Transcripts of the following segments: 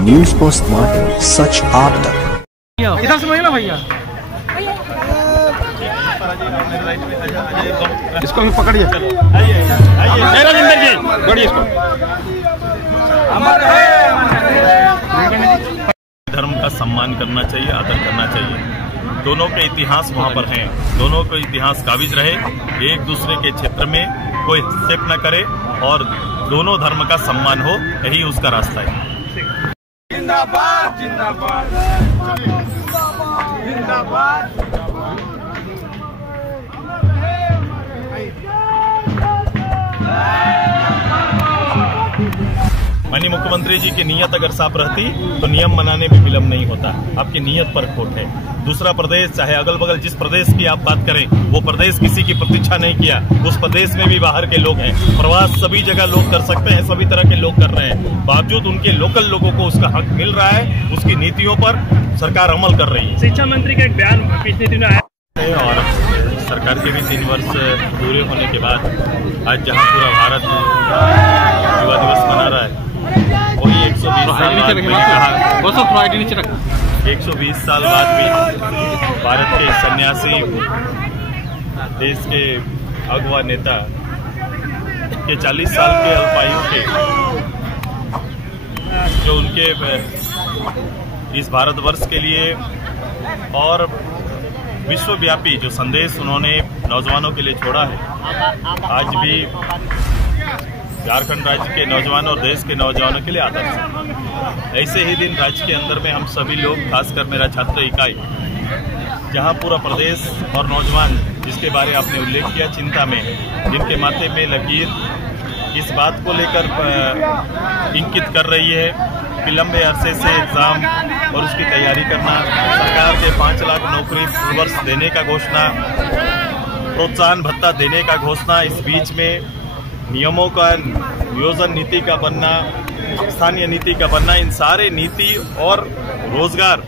News post smart, सच आप तक। इधर से महिला भैया, इसको भी पकड़िए। राजेंद्र जी बढ़िए इसको। धर्म का सम्मान करना चाहिए, आदर करना चाहिए। दोनों के इतिहास वहाँ पर हैं, दोनों के इतिहास काबिज रहे, एक दूसरे के क्षेत्र में कोई हस्तक्षेप न करे और दोनों धर्म का सम्मान हो, यही उसका रास्ता है। जिंदाबाद जिंदाबाद जिंदाबाद। माननीय मुख्यमंत्री जी की नीयत अगर साफ रहती तो नियम बनाने में विलम्ब नहीं होता। आपकी नीयत पर खोट है। दूसरा प्रदेश, चाहे अगल बगल जिस प्रदेश की आप बात करें, वो प्रदेश किसी की प्रतीक्षा नहीं किया। उस प्रदेश में भी बाहर के लोग हैं। प्रवास सभी जगह लोग कर सकते हैं, सभी तरह के लोग कर रहे हैं। बावजूद उनके लोकल लोगों को उसका हक मिल रहा है। उसकी नीतियों पर सरकार अमल कर रही है। शिक्षा मंत्री का एक बयान पिछले दिनों आया और सरकार के भी 3 वर्ष पूरे होने के बाद आज जहाँ पूरा भारत युवा दिवस मना रहा है, वही 120 साल बाद मैंने कहा 120 साल बाद भी भारत के सन्यासी, देश के अगवा नेता के 40 साल के अल्पायु के जो उनके इस भारतवर्ष के लिए और विश्वव्यापी जो संदेश उन्होंने नौजवानों के लिए छोड़ा है, आज भी झारखंड राज्य के नौजवानों और देश के नौजवानों के लिए आदर्श है। ऐसे ही दिन राज्य के अंदर में हम सभी लोग, खासकर मेरा छात्र इकाई, जहां पूरा प्रदेश और नौजवान, जिसके बारे आपने उल्लेख किया, चिंता में है, जिनके माथे में लकीर इस बात को लेकर इंकित कर रही है कि लंबे अरसे से एग्जाम और उसकी तैयारी करना, सरकार के 5 लाख नौकरी वर्ष देने का घोषणा, प्रोत्साहन भत्ता देने का घोषणा, इस बीच में नियमों का, नियोजन नीति का बनना, स्थानीय नीति का बनना, इन सारे नीति और रोजगार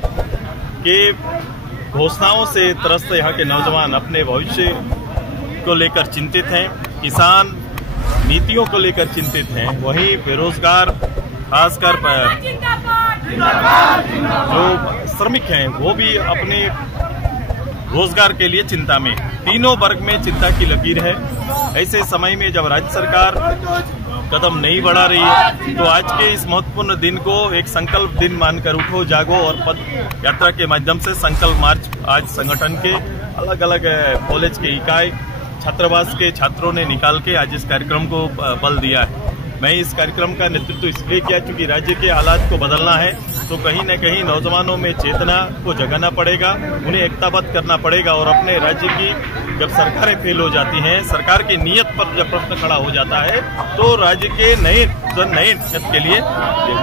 के घोषणाओं से त्रस्त यहाँ के नौजवान अपने भविष्य को लेकर चिंतित हैं। किसान नीतियों को लेकर चिंतित हैं। वहीं बेरोजगार, खासकर जो श्रमिक हैं, वो भी अपने रोजगार के लिए चिंता में। तीनों वर्ग में चिंता की लकीर है। ऐसे समय में जब राज्य सरकार कदम नहीं बढ़ा रही है, तो आज के इस महत्वपूर्ण दिन को एक संकल्प दिन मानकर उठो, जागो और पद यात्रा के माध्यम से संकल्प मार्च आज संगठन के अलग अलग कॉलेज के इकाई, छात्रावास के छात्रों ने निकाल के आज इस कार्यक्रम को बल दिया है। मैं इस कार्यक्रम का नेतृत्व इसलिए किया क्योंकि राज्य के हालात को बदलना है, तो कहीं न कहीं नौजवानों में चेतना को जगाना पड़ेगा, उन्हें एकताबद्ध करना पड़ेगा और अपने राज्य की जब सरकारें फेल हो जाती हैं, सरकार की नीयत पर जब प्रश्न खड़ा हो जाता है, तो राज्य के नए नीयत के लिए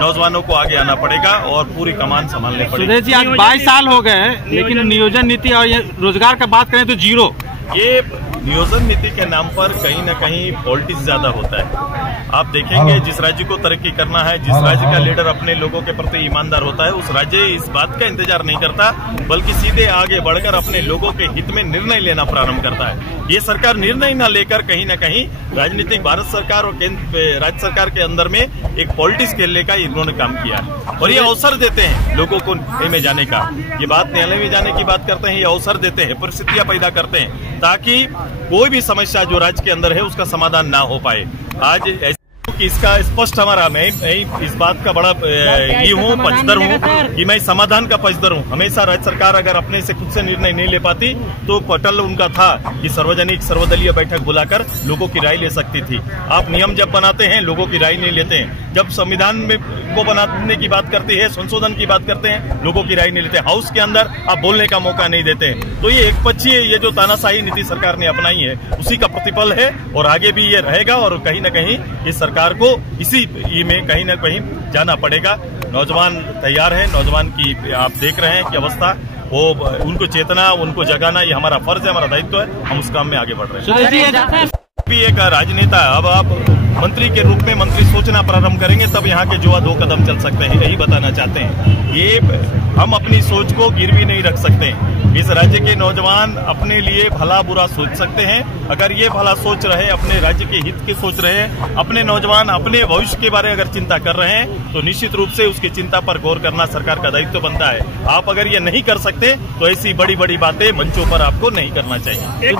नौजवानों को आगे आना पड़ेगा और पूरी कमान संभालने पड़ेगी। सुरेश जी, आज 22 साल हो गए हैं, लेकिन नियोजन नीति और रोजगार का बात करें तो जीरो। ये नियोजन नीति के नाम पर कहीं न कहीं पॉलिटिक्स ज्यादा होता है। आप देखेंगे जिस राज्य को तरक्की करना है, जिस राज्य का लीडर अपने लोगों के प्रति ईमानदार होता है, उस राज्य इस बात का इंतजार नहीं करता, बल्कि सीधे आगे बढ़कर अपने लोगों के हित में निर्णय लेना प्रारंभ करता है। ये सरकार निर्णय न लेकर कहीं न कहीं राजनीतिक भारत सरकार और राज्य सरकार के अंदर में एक पॉलिटिक्स खेलने का इन्होंने काम किया है और ये अवसर देते हैं लोगों को न्यायालय में जाने का। ये बात न्यायालय में जाने की बात करते हैं, ये अवसर देते हैं, परिस्थितियां पैदा करते हैं ताकि कोई भी समस्या जो राज्य के अंदर है उसका समाधान ना हो पाए। आज कि इसका स्पष्ट हमारा, मैं इस बात का बड़ा ये हूँ, पक्षधर हूँ कि मैं समाधान का पक्षधर हूँ। हमेशा राज्य सरकार अगर अपने से खुद से निर्णय नहीं ले पाती तो पटल उनका था कि सार्वजनिक सर्वदलीय बैठक बुलाकर लोगों की राय ले सकती थी। आप नियम जब बनाते हैं लोगों की राय नहीं लेते हैं, जब संविधान में को बनाने की बात करती है, संशोधन की बात करते हैं, लोगों की राय नहीं लेते। हाउस के अंदर आप बोलने का मौका नहीं देते हैं। तो ये एकपक्षीय ये जो तानाशाही नीति सरकार ने अपनाई है उसी का प्रतिफल है और आगे भी ये रहेगा और कहीं न कहीं ये सरकार को इसी में कहीं न कहीं जाना पड़ेगा। नौजवान तैयार है, नौजवान की आप देख रहे हैं कि अवस्था, वो उनको चेतना, उनको जगाना ये हमारा फर्ज है, हमारा दायित्व है। हम उस काम में आगे बढ़ रहे हैं। भी एक राजनेता, अब आप मंत्री के रूप में मंत्री सोचना प्रारंभ करेंगे, तब यहाँ के युवा 2 कदम चल सकते हैं। यही बताना चाहते हैं। ये हम अपनी सोच को गिरवी नहीं रख सकते। इस राज्य के नौजवान अपने लिए भला बुरा सोच सकते हैं। अगर ये भला सोच रहे, अपने राज्य के हित की सोच रहे हैं, अपने नौजवान अपने भविष्य के बारे अगर चिंता कर रहे हैं, तो निश्चित रूप से उसकी चिंता पर गौर करना सरकार का दायित्व बनता है। आप अगर ये नहीं कर सकते तो ऐसी बड़ी बड़ी बातें मंचों पर आपको नहीं करना चाहिए।